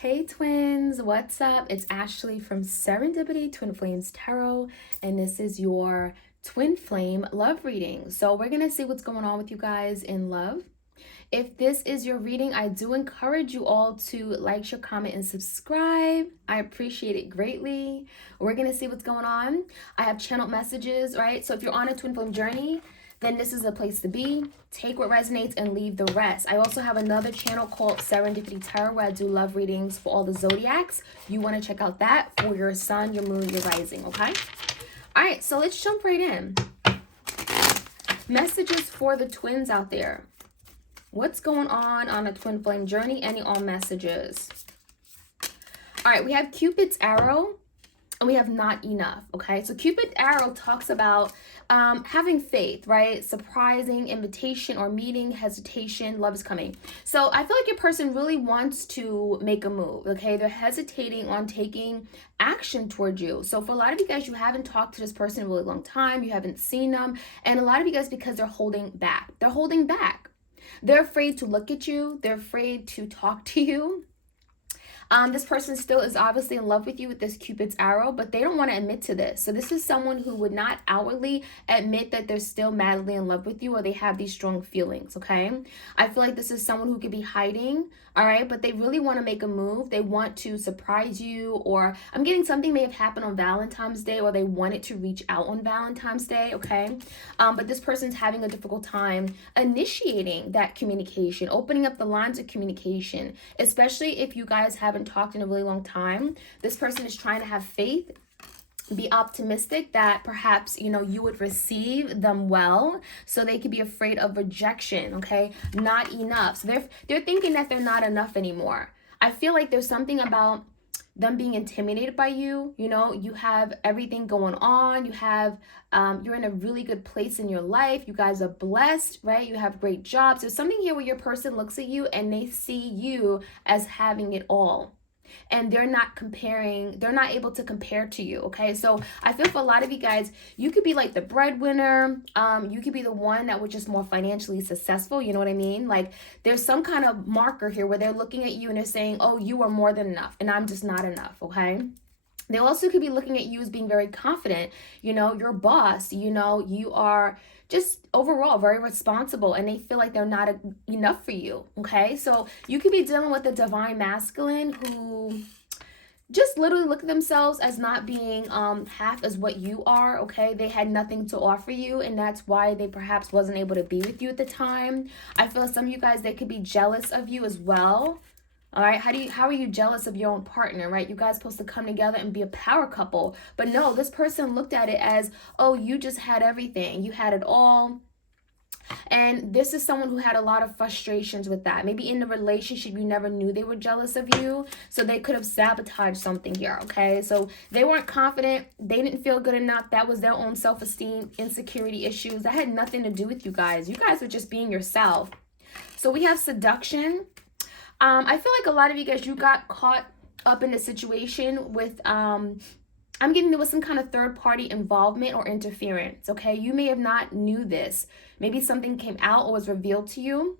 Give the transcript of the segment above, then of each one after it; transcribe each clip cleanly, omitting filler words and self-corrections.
Hey twins, what's up? It's Ashley from Serendipity Twinflames Tarot, and this is your twin flame love reading. So we're gonna see what's going on with you guys in love. If this is your reading, I do encourage you all to like, share, comment, and subscribe. I appreciate it greatly. We're gonna see what's going on. I have channeled messages, right? So if you're on a twin flame journey, then this is a place to be. Take what resonates and leave the rest. I also have another channel called Serendipity Tarot where I do love readings for all the zodiacs. You want to check out that for your sun, your moon, your rising, okay? All right, so let's jump right in. Messages for the twins out there. What's going on a twin flame journey? Any all messages? All right, we have Cupid's arrow. And we have not enough, okay? So Cupid's arrow talks about having faith, right? Surprising, invitation or meeting, hesitation, love is coming. So I feel like your person really wants to make a move, okay? They're hesitating on taking action towards you. So for a lot of you guys, you haven't talked to this person in a really long time. You haven't seen them. And a lot of you guys, because they're holding back. They're holding back. They're afraid to look at you. They're afraid to talk to you. This person still is obviously in love with you with this Cupid's arrow, but they don't want to admit to this. So this is someone who would not outwardly admit that they're still madly in love with you or they have these strong feelings, okay? I feel like this is someone who could be hiding, all right? But they really want to make a move. They want to surprise you, or I'm getting something may have happened on Valentine's Day, or they wanted to reach out on Valentine's Day, okay? But this person's having a difficult time initiating that communication, opening up the lines of communication, especially if you guys haven't talked in a really long time. This person is trying to have faith, be optimistic that perhaps you would receive them well, so they could be afraid of rejection, okay? Not enough. So they're thinking that they're not enough anymore. I feel like there's something about them being intimidated by you. You have everything going on. You're in a really good place in your life. You guys are blessed, right? You have great jobs. There's something here where your person looks at you and they see you as having it all. And they're not able to compare to you, okay? So I feel for a lot of you guys, you could be like the breadwinner. You could be the one that was just more financially successful, you know what I mean? Like there's some kind of marker here where they're looking at you and they're saying, oh, you are more than enough and I'm just not enough, okay? They also could be looking at you as being very confident, your boss, you are just overall very responsible and they feel like they're not enough for you, okay? So you could be dealing with a divine masculine who just literally look at themselves as not being half as what you are, okay? They had nothing to offer you and that's why they perhaps wasn't able to be with you at the time. I feel like some of you guys, they could be jealous of you as well. All right, how are you jealous of your own partner, right? You guys supposed to come together and be a power couple. But no, this person looked at it as, oh, you just had everything. You had it all. And this is someone who had a lot of frustrations with that. Maybe in the relationship, you never knew they were jealous of you. So they could have sabotaged something here, okay? So they weren't confident. They didn't feel good enough. That was their own self-esteem, insecurity issues. That had nothing to do with you guys. You guys were just being yourself. So we have seduction. I feel like a lot of you guys, you got caught up in a situation with, I'm getting there was some kind of third party involvement or interference, okay? You may have not knew this. Maybe something came out or was revealed to you.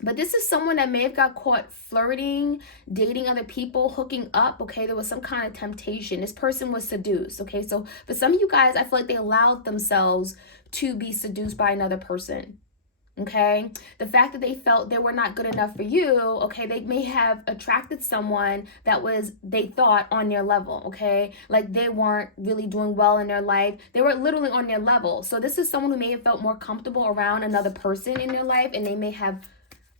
But this is someone that may have got caught flirting, dating other people, hooking up, okay? There was some kind of temptation. This person was seduced, okay? So for some of you guys, I feel like they allowed themselves to be seduced by another person. Okay, the fact that they felt they were not good enough for you, okay, they may have attracted someone that was, they thought, on their level, okay, like they weren't really doing well in their life. They were literally on their level. So this is someone who may have felt more comfortable around another person in their life, and they may have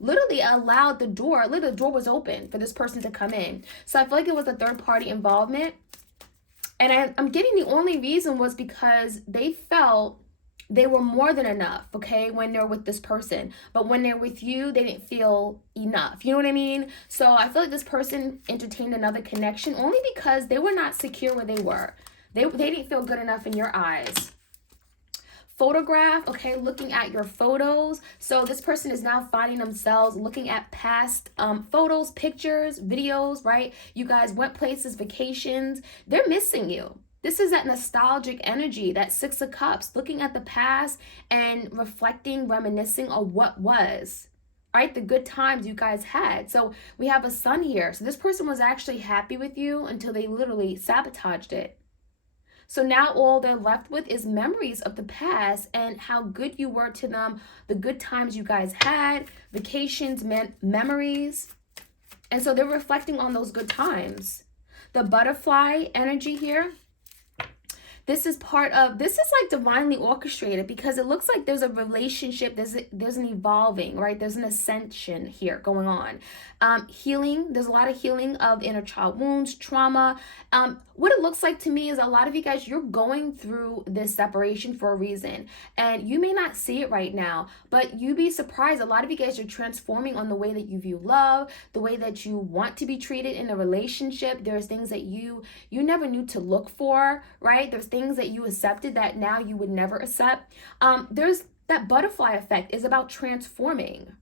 literally allowed the door was open for this person to come in. So I feel like it was a third party involvement, and I'm getting the only reason was because they felt they were more than enough, okay, when they're with this person. But when they're with you, they didn't feel enough. You know what I mean? So I feel like this person entertained another connection only because they were not secure where they were. They didn't feel good enough in your eyes. Photograph, okay, looking at your photos. So this person is now finding themselves looking at past photos, pictures, videos, right? You guys went places, vacations. They're missing you. This is that nostalgic energy, that Six of Cups, looking at the past and reflecting, reminiscing on what was. right? The good times you guys had. So we have a sun here. So this person was actually happy with you until they literally sabotaged it. So now all they're left with is memories of the past and how good you were to them, the good times you guys had, vacations, memories. And so they're reflecting on those good times. The butterfly energy here. This is like divinely orchestrated, because it looks like there's a relationship, there's an evolving, right? There's an ascension here going on. Healing, there's a lot of healing of inner child wounds, trauma. What it looks like to me is a lot of you guys, you're going through this separation for a reason. And you may not see it right now, but you'd be surprised. A lot of you guys are transforming on the way that you view love, the way that you want to be treated in a relationship. There's things that you never knew to look for, right? There's things that you accepted that now you would never accept. There's that butterfly effect is about transforming,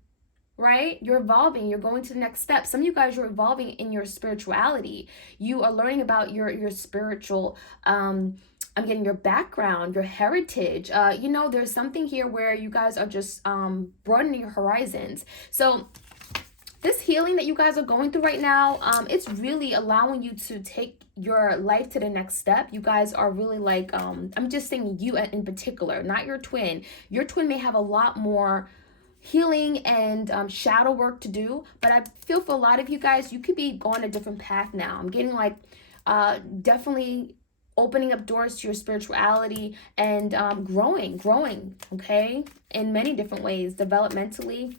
right? You're evolving, you're going to the next step. Some of you guys are evolving in your spirituality. You are learning about your spiritual, I'm getting your background, your heritage. There's something here where you guys are just broadening your horizons. So this healing that you guys are going through right now, it's really allowing you to take your life to the next step. You guys are really like, I'm just saying you in particular, not your twin. Your twin may have a lot more healing and shadow work to do, but I feel for a lot of you guys, you could be going a different path now. I'm getting like definitely opening up doors to your spirituality and growing, okay, in many different ways, developmentally,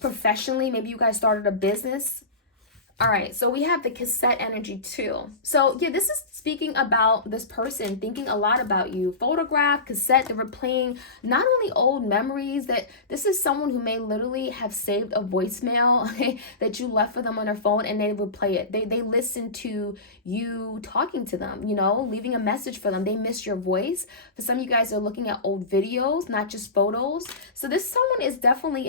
professionally. Maybe you guys started a business. All right, so we have the cassette energy too. So yeah, this is speaking about this person thinking a lot about you. Photograph, cassette, they were playing not only old memories, that this is someone who may literally have saved a voicemail that you left for them on their phone, and they would play it. They listen to you talking to them, leaving a message for them. They miss your voice. For some of you guys are looking at old videos, not just photos. So this someone is definitely,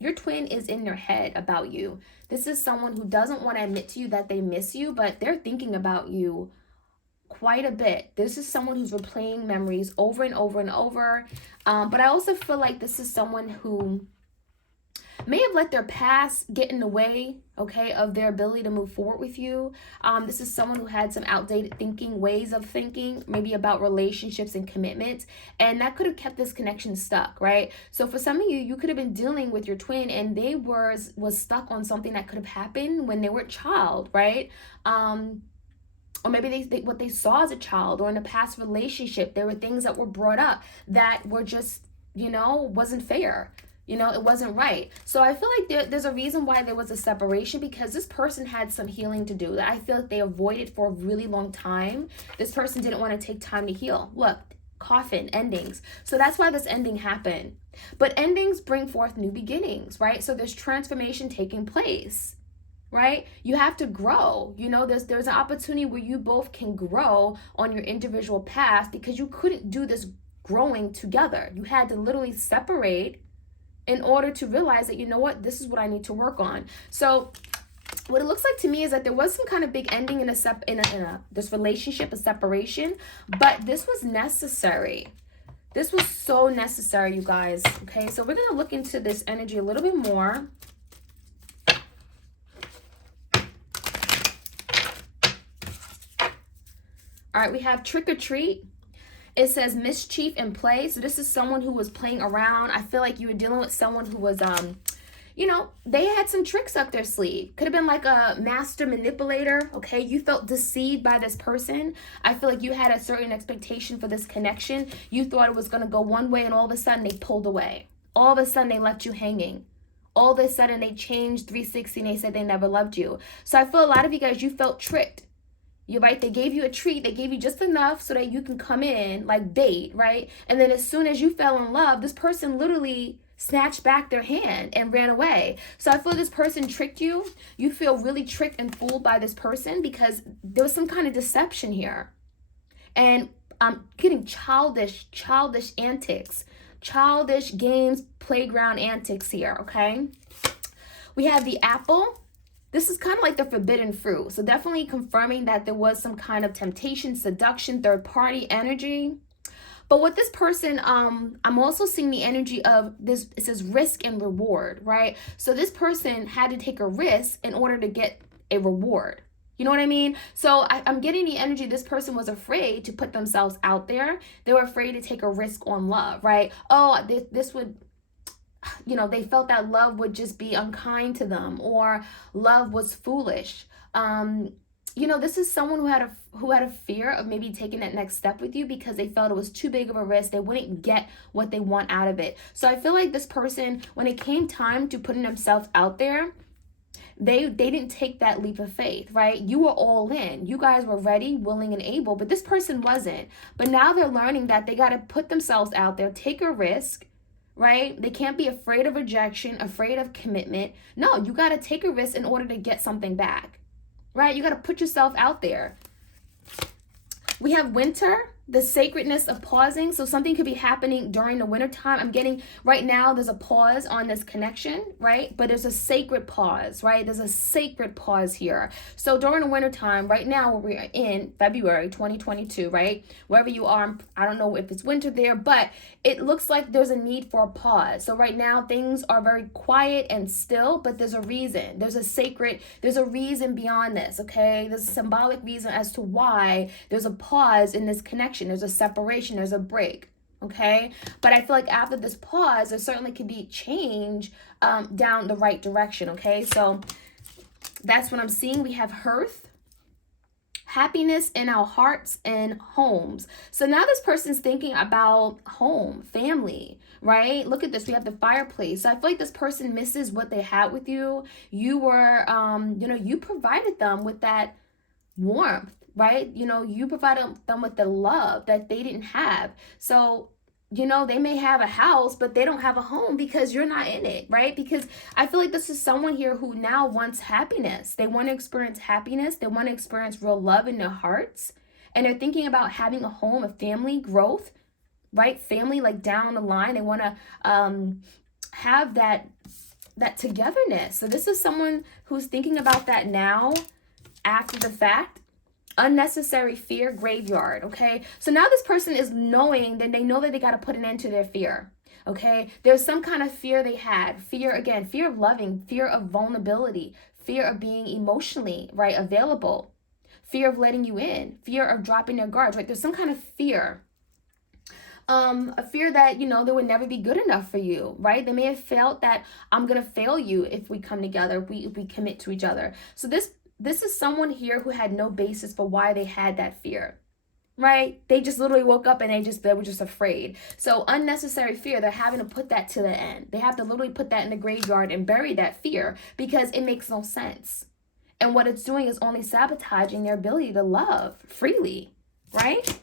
your twin is in their head about you. This is someone who doesn't want to admit to you that they miss you, but they're thinking about you quite a bit. This is someone who's replaying memories over and over and over. But I also feel like this is someone who may have let their past get in the way, okay, of their ability to move forward with you. This is someone who had some outdated ways of thinking, maybe about relationships and commitments, and that could have kept this connection stuck, right? So for some of you, you could have been dealing with your twin and they was stuck on something that could have happened when they were a child, right? Or maybe they what they saw as a child, or in a past relationship, there were things that were brought up that were just, wasn't fair. It wasn't right. So I feel like there's a reason why there was a separation, because this person had some healing to do that I feel like they avoided for a really long time. This person didn't want to take time to heal. Look, coffin, endings. So that's why this ending happened. But endings bring forth new beginnings, right? So there's transformation taking place, right? You have to grow. There's an opportunity where you both can grow on your individual paths, because you couldn't do this growing together. You had to literally separate in order to realize that, this is what I need to work on. So what it looks like to me is that there was some kind of big ending in this relationship, a separation, but this was necessary. This was so necessary, you guys. Okay, so we're going to look into this energy a little bit more. All right, we have trick or treat. It says mischief and play. So this is someone who was playing around. I feel like you were dealing with someone who was, they had some tricks up their sleeve. Could have been like a master manipulator, okay? You felt deceived by this person. I feel like you had a certain expectation for this connection. You thought it was going to go one way, and all of a sudden they pulled away. All of a sudden they left you hanging. All of a sudden they changed 360 and they said they never loved you. So I feel a lot of you guys, you felt tricked. You're right. They gave you a treat. They gave you just enough so that you can come in like bait, right? And then as soon as you fell in love, this person literally snatched back their hand and ran away. So I feel this person tricked you. You feel really tricked and fooled by this person because there was some kind of deception here. And I'm getting childish antics, childish games, playground antics here, okay? We have the apple. This is kind of like the forbidden fruit. So definitely confirming that there was some kind of temptation, seduction, third party energy. But with this person, I'm also seeing the energy of this. It says risk and reward, right? So this person had to take a risk in order to get a reward. You know what I mean? So I'm getting the energy. This person was afraid to put themselves out there. They were afraid to take a risk on love, right? Oh, this would, you know, they felt that love would just be unkind to them, or love was foolish. You know, this is someone who had a fear of maybe taking that next step with you because they felt it was too big of a risk. They wouldn't get what they want out of it. So I feel like this person, when it came time to putting themselves out there, they didn't take that leap of faith, right? You were all in. You guys were ready, willing, and able, but this person wasn't. But now they're learning that they got to put themselves out there, take a risk, right? They can't be afraid of rejection, afraid of commitment. No, you got to take a risk in order to get something back, right? You got to put yourself out there. We have winter, the sacredness of pausing. So something could be happening during the winter time. I'm getting right now, there's a pause on this connection, right? But there's a sacred pause, right? There's a sacred pause here. So during the winter time, right now, we're in February 2022, right? Wherever you are, I don't know if it's winter there, but it looks like there's a need for a pause. So right now, things are very quiet and still, but there's a reason. There's a reason beyond this, okay? There's a symbolic reason as to why there's a pause in this connection. There's a separation, there's a break, okay? But I feel like after this pause, there certainly could be change down the right direction, okay? So that's what I'm seeing. We have hearth, happiness in our hearts and homes. So now this person's thinking about home, family, right? Look at this. We have the fireplace. So I feel like this person misses what they had with you. You were, you know, you provided them with that warmth, right? You know, you provided them with the love that they didn't have. So, you know, they may have a house, but they don't have a home because you're not in it, right? Because I feel like this is someone here who now wants happiness. They want to experience happiness. They want to experience real love in their hearts. And they're thinking about having a home, a family, growth, right? Family, like down the line. They want to have that togetherness. So this is someone who's thinking about that now, after the fact. Unnecessary fear, graveyard, okay? So now this person is knowing that they know that they got to put an end to their fear, okay? There's some kind of fear they had. Fear, again, fear of loving, fear of vulnerability, fear of being emotionally, right, available, fear of letting you in, fear of dropping their guards, right? There's some kind of fear. A fear that, you know, they would never be good enough for you, right? They may have felt that I'm going to fail you if we come together, if we commit to each other. So this is someone here who had no basis for why they had that fear, right? They just literally woke up and they were just afraid. So unnecessary fear, they're having to put that to the end. They have to literally put that in the graveyard and bury that fear because it makes no sense. And what it's doing is only sabotaging their ability to love freely, right?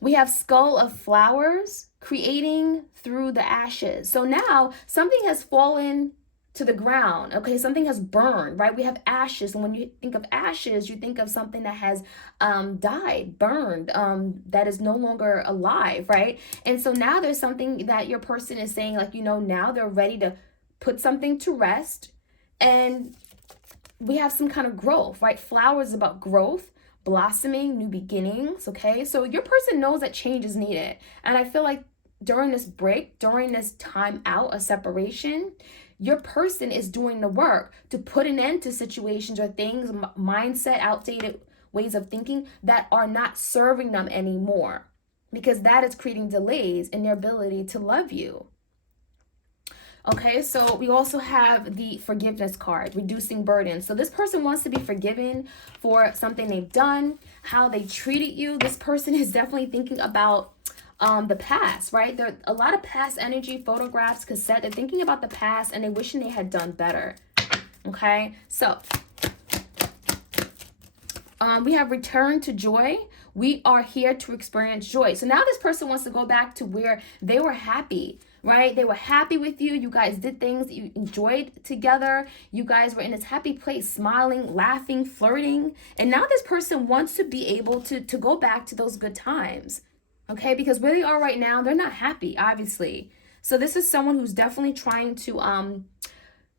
We have skull of flowers, creating through the ashes. So now something has fallen to the ground, okay? Something has burned, right? We have ashes, and when you think of ashes, you think of something that has died, burned, that is no longer alive, right? And so now there's something that your person is saying, like, you know, now they're ready to put something to rest, and we have some kind of growth, right? Flowers is about growth, blossoming, new beginnings, okay? So your person knows that change is needed, and I feel like during this break, during this time out, a separation, your person is doing the work to put an end to situations or things, mindset, outdated ways of thinking that are not serving them anymore, because that is creating delays in their ability to love you. Okay, so we also have the forgiveness card, reducing burdens. So this person wants to be forgiven for something they've done, how they treated you. This person is definitely thinking about the past, right? There are a lot of past energy, photographs, cassette. They're thinking about the past and they're wishing they had done better. Okay, so we have return to joy. We are here to experience joy. So now this person wants to go back to where they were happy, right? They were happy with you. You guys did things that you enjoyed together. You guys were in this happy place, smiling, laughing, flirting. And now this person wants to be able to go back to those good times. Okay, because where they are right now, they're not happy, obviously. So this is someone who's definitely trying to,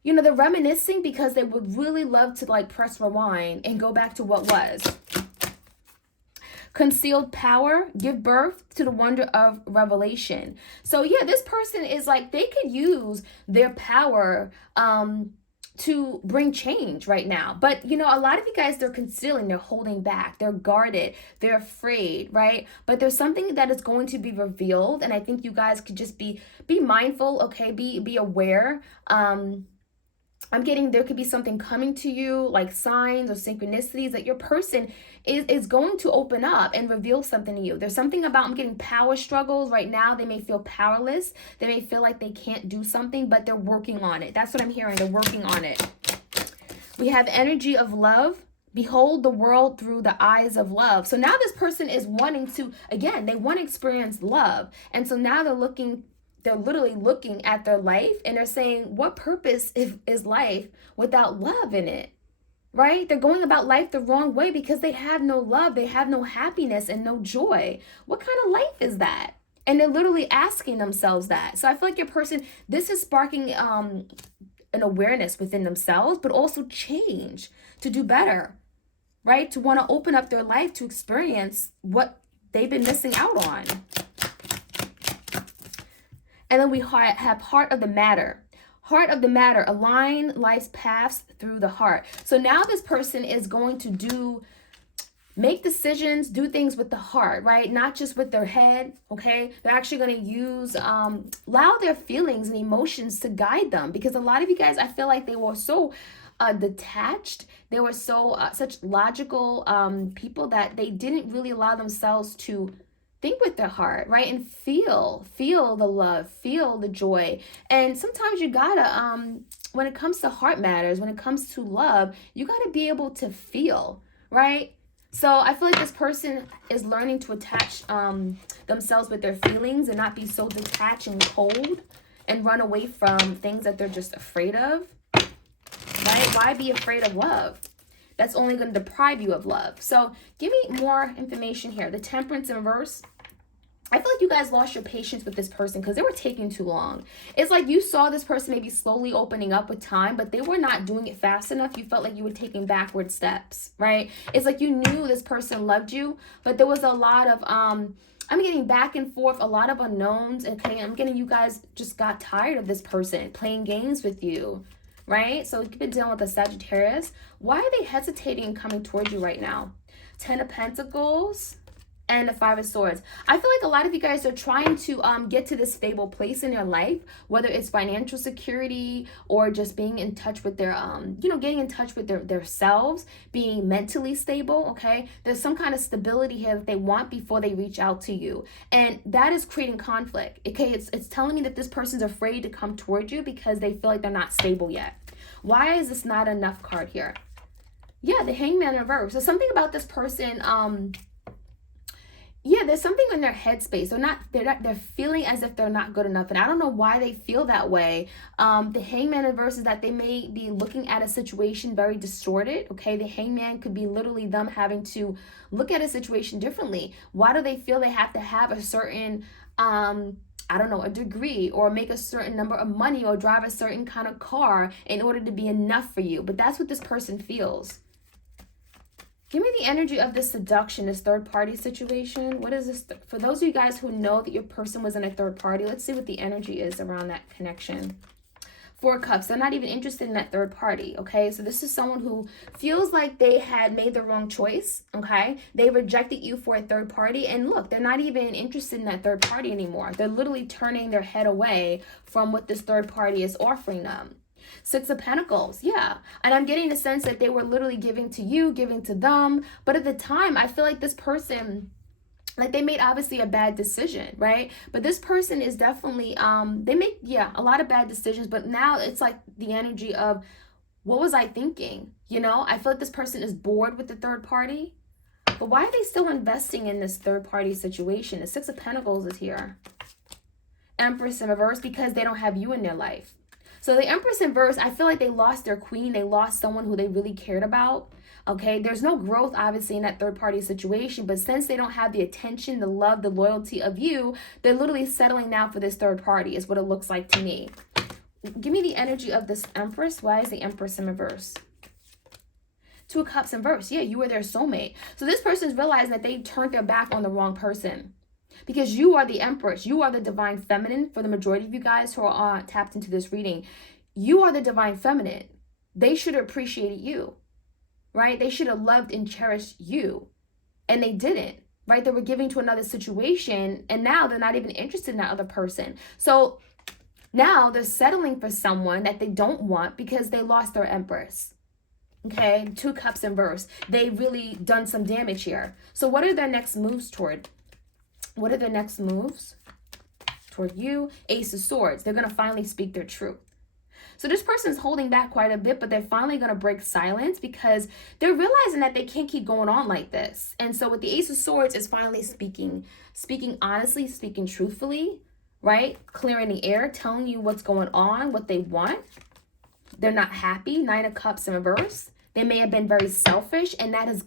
you know, they're reminiscing because they would really love to like press rewind and go back to what was. Concealed power, give birth to the wonder of revelation. So yeah, this person is like, they could use their power to bring change right now. But you know, a lot of you guys, they're concealing, they're holding back, they're guarded, they're afraid, right? But there's something that is going to be revealed, and I think you guys could just be mindful, okay? Be aware. I'm getting there could be something coming to you, like signs or synchronicities, that your person is going to open up and reveal something to you. There's something about, I'm getting power struggles right now. They may feel powerless. They may feel like they can't do something, but they're working on it. That's what I'm hearing. They're working on it. We have energy of love. Behold the world through the eyes of love. So now this person is wanting to, again, they want to experience love. And so now they're literally looking at their life and they're saying, what purpose is life without love in it, right? They're going about life the wrong way because they have no love, they have no happiness and no joy. What kind of life is that? And they're literally asking themselves that. So I feel like your person, this is sparking an awareness within themselves, but also change to do better, right? To want to open up their life to experience what they've been missing out on. And then we have heart of the matter. Heart of the matter, align life's paths through the heart. So now this person is going to make decisions, do things with the heart, right? Not just with their head, okay? They're actually going to use, allow their feelings and emotions to guide them. Because a lot of you guys, I feel like they were so detached. They were so, such logical people that they didn't really allow themselves to think with their heart, right? And feel the love, feel the joy. And sometimes you gotta, when it comes to heart matters, when it comes to love, you gotta be able to feel, right? So I feel like this person is learning to attach themselves with their feelings and not be so detached and cold and run away from things that they're just afraid of, right? Why be afraid of love? That's only going to deprive you of love. So give me more information here. The Temperance in reverse. I feel like you guys lost your patience with this person because they were taking too long. It's like you saw this person maybe slowly opening up with time, but they were not doing it fast enough. You felt like you were taking backward steps, right? It's like you knew this person loved you, but there was a lot of, I'm getting back and forth, a lot of unknowns. Okay, I'm getting you guys just got tired of this person playing games with you. Right? So you've been dealing with a Sagittarius. Why are they hesitating and coming towards you right now? 10 of Pentacles and the 5 of Swords. I feel like a lot of you guys are trying to get to this stable place in your life, whether it's financial security or just being in touch with their, getting in touch with their selves, being mentally stable, okay? There's some kind of stability here that they want before they reach out to you. And that is creating conflict, okay? It's telling me that this person's afraid to come toward you because they feel like they're not stable yet. Why is this not enough card here? Yeah, the Hangman in reverse. So something about this person, yeah, there's something in their headspace. They're feeling as if they're not good enough. And I don't know why they feel that way. The Hangman in reverse is that they may be looking at a situation very distorted. Okay, the Hangman could be literally them having to look at a situation differently. Why do they feel they have to have a certain, I don't know, a degree or make a certain number of money or drive a certain kind of car in order to be enough for you? But that's what this person feels. Give me the energy of this seduction, this third party situation. What is this? For those of you guys who know that your person was in a third party, let's see what the energy is around that connection. 4 of Cups. They're not even interested in that third party, okay? So this is someone who feels like they had made the wrong choice, okay? They rejected you for a third party. And look, they're not even interested in that third party anymore. They're literally turning their head away from what this third party is offering them. 6 of Pentacles, yeah. And I'm getting the sense that they were literally giving to you, giving to them. But at the time, I feel like this person, like they made obviously a bad decision, right? But this person is definitely, they make, yeah, a lot of bad decisions. But now it's like the energy of, what was I thinking? You know, I feel like this person is bored with the third party. But why are they still investing in this third party situation? The 6 of Pentacles is here. Empress in reverse, because they don't have you in their life. So the Empress in reverse, I feel like they lost their queen. They lost someone who they really cared about. Okay, there's no growth obviously in that third party situation, but since they don't have the attention, the love, the loyalty of you, they're literally settling now for this third party is what it looks like to me. Give me the energy of this Empress. Why is the Empress in reverse? Two of Cups in reverse. Yeah, you were their soulmate. So this person's realizing that they turned their back on the wrong person. Because you are the Empress. You are the divine feminine. For the majority of you guys who are tapped into this reading, you are the divine feminine. They should have appreciated you, right? They should have loved and cherished you. And they didn't, right? They were giving to another situation, and now they're not even interested in that other person. So now they're settling for someone that they don't want because they lost their Empress. Okay, Two Cups in reverse. They really done some damage here. So what are their next moves toward? What are their next moves toward you? Ace of Swords. They're going to finally speak their truth. So this person's holding back quite a bit, but they're finally going to break silence because they're realizing that they can't keep going on like this. And so with the Ace of Swords is finally speaking honestly, speaking truthfully, right? Clearing the air, telling you what's going on, what they want. They're not happy. Nine of Cups in reverse. They may have been very selfish, and that's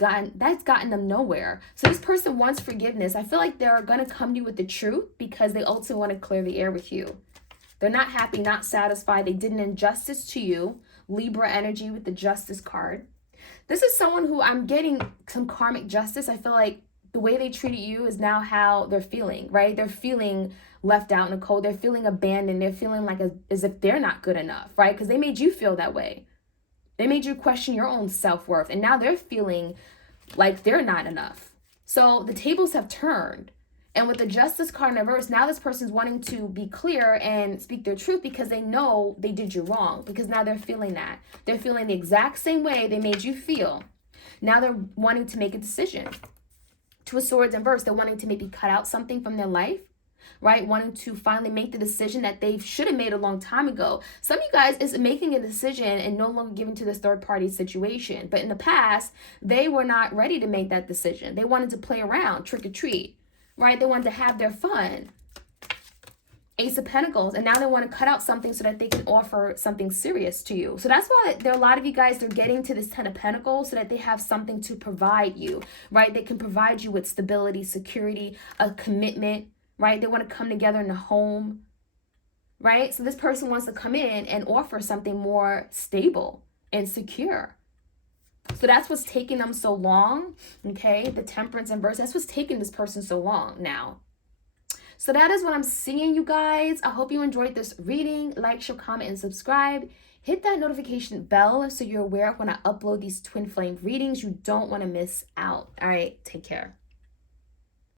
gotten them nowhere. So this person wants forgiveness. I feel like they're going to come to you with the truth because they also want to clear the air with you. They're not happy, not satisfied. They did an injustice to you. Libra energy with the Justice card. This is someone who I'm getting some karmic justice. I feel like the way they treated you is now how they're feeling, right? They're feeling left out in the cold. They're feeling abandoned. They're feeling like as if they're not good enough, right? Because they made you feel that way. They made you question your own self-worth. And now they're feeling like they're not enough. So the tables have turned. And with the Justice card in reverse, now this person's wanting to be clear and speak their truth because they know they did you wrong. Because now they're feeling that. They're feeling the exact same way they made you feel. Now they're wanting to make a decision. Two of Swords in reverse, they're wanting to maybe cut out something from their life. Right? Wanting to finally make the decision that they should have made a long time ago. Some of you guys is making a decision and no longer giving to this third party situation. But in the past, they were not ready to make that decision. They wanted to play around, trick or treat, right? They wanted to have their fun. Ace of Pentacles. And now they want to cut out something so that they can offer something serious to you. So that's why there are a lot of you guys, they're getting to this Ten of Pentacles so that they have something to provide you, right? They can provide you with stability, security, a commitment. Right? They want to come together in the home, right? So this person wants to come in and offer something more stable and secure. So that's what's taking them so long, okay? The Temperance in reverse, that's what's taking this person so long now. So that is what I'm seeing, you guys. I hope you enjoyed this reading. Like, share, comment, and subscribe. Hit that notification bell so you're aware of when I upload these twin flame readings. You don't want to miss out. All right, take care.